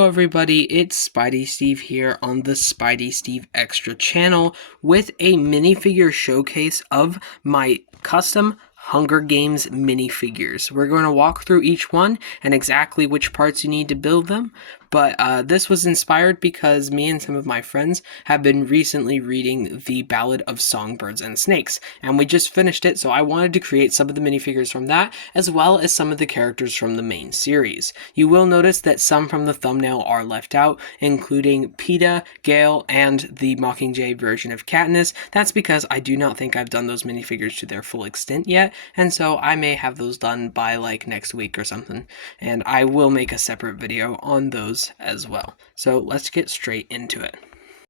Hello everybody, it's Spidey Steve here on the Spidey Steve Extra channel with a minifigure showcase of my custom Hunger Games minifigures. We're going to walk through each one and exactly which parts you need to build them, but this was inspired because me and some of my friends have been recently reading The Ballad of Songbirds and Snakes, and we just finished it, so I wanted to create some of the minifigures from that, as well as some of the characters from the main series. You will notice that some from the thumbnail are left out, including Peeta, Gale, and the Mockingjay version of Katniss. That's because I do not think I've done those minifigures to their full extent yet, and so I may have those done by like next week or something, and I will make a separate video on those as well. So let's get straight into it.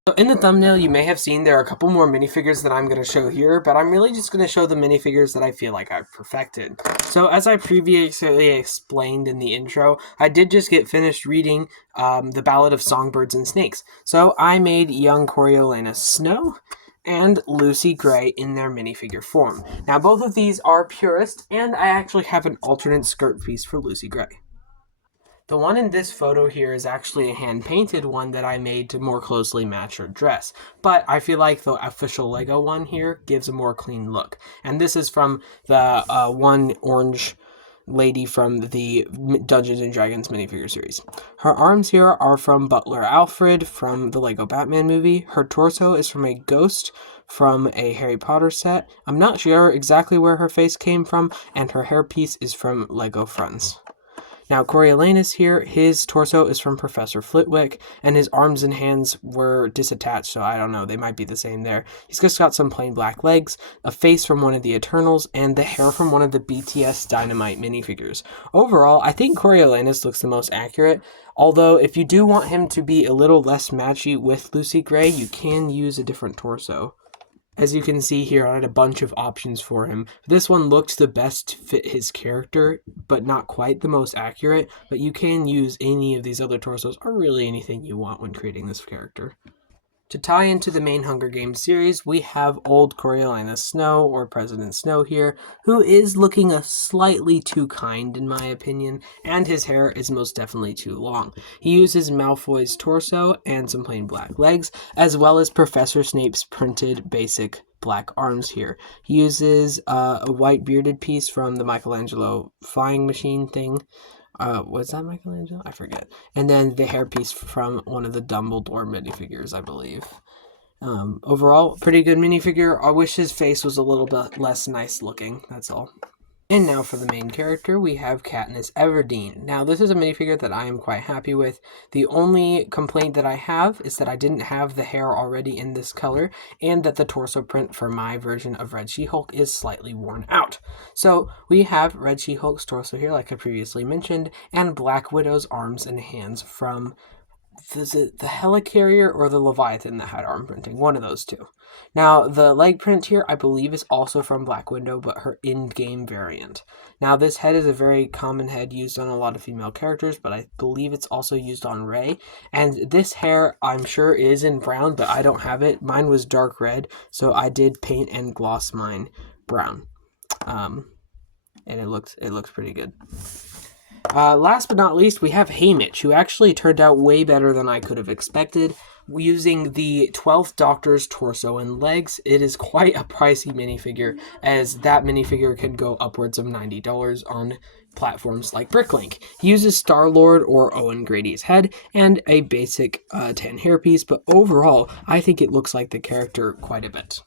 So in the thumbnail, you may have seen there are a couple more minifigures that I'm going to show here, but I'm really just going to show the minifigures that I feel like I've perfected. So as I previously explained in the intro, I did just get finished reading The Ballad of Songbirds and Snakes. So I made young Coriolanus Snow and Lucy Gray in their minifigure form. Now both of these are purist, and I actually have an alternate skirt piece for Lucy Gray. The one in this photo here is actually a hand-painted one that I made to more closely match her dress, but I feel like the official Lego one here gives a more clean look. And this is from the one orange lady from the Dungeons & Dragons minifigure series. Her arms here are from Butler Alfred from the Lego Batman movie. Her torso is from a ghost from a Harry Potter set. I'm not sure exactly where her face came from, and her hairpiece is from Lego Friends. Now, Coriolanus here, his torso is from Professor Flitwick, and his arms and hands were disattached, so I don't know, they might be the same there. He's just got some plain black legs, a face from one of the Eternals, and the hair from one of the BTS Dynamite minifigures. Overall, I think Coriolanus looks the most accurate, although if you do want him to be a little less matchy with Lucy Gray, you can use a different torso. As you can see here, I had a bunch of options for him. This one looked the best to fit his character, but not quite the most accurate. But you can use any of these other torsos, or really anything you want when creating this character. To tie into the main Hunger Games series, we have old Coriolanus Snow, or President Snow here, who is looking a slightly too kind in my opinion, and his hair is most definitely too long. He uses Malfoy's torso and some plain black legs, as well as Professor Snape's printed basic black arms here. He uses a white bearded piece from the Michelangelo flying machine thing. Was that Michelangelo? I forget. And then the hairpiece from one of the Dumbledore minifigures, I believe. Overall, pretty good minifigure. I wish his face was a little bit less nice looking, that's all. And now for the main character, we have Katniss Everdeen. Now, this is a minifigure that I am quite happy with. The only complaint that I have is that I didn't have the hair already in this color, and that the torso print for my version of Red She-Hulk is slightly worn out. So, we have Red She-Hulk's torso here, like I previously mentioned, and Black Widow's arms and hands from the Helicarrier or the Leviathan that had arm printing, one of those two. Now, the leg print here, I believe, is also from Black Widow, but her in-game variant. Now, this head is a very common head used on a lot of female characters, but I believe it's also used on Rey. And this hair, I'm sure, is in brown, but I don't have it. Mine was dark red, so I did paint and gloss mine brown. And it looks pretty good. Last but not least, we have Haymitch, who actually turned out way better than I could have expected. Using the 12th Doctor's torso and legs, it is quite a pricey minifigure, as that minifigure can go upwards of $90 on platforms like Bricklink. He uses Star-Lord or Owen Grady's head and a basic tan hairpiece, but overall, I think it looks like the character quite a bit.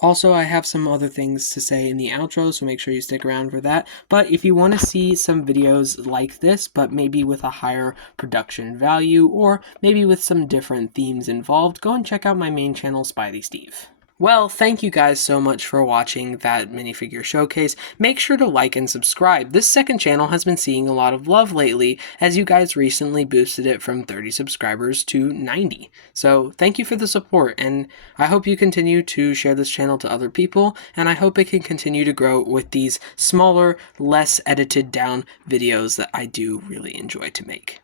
Also, I have some other things to say in the outro, so make sure you stick around for that. But if you want to see some videos like this, but maybe with a higher production value, or maybe with some different themes involved, go and check out my main channel, Spidey Steve. Well, thank you guys so much for watching that minifigure showcase. Make sure to like and subscribe. This second channel has been seeing a lot of love lately, as you guys recently boosted it from 30 subscribers to 90. So thank you for the support, and I hope you continue to share this channel to other people, and I hope it can continue to grow with these smaller, less edited down videos that I do really enjoy to make.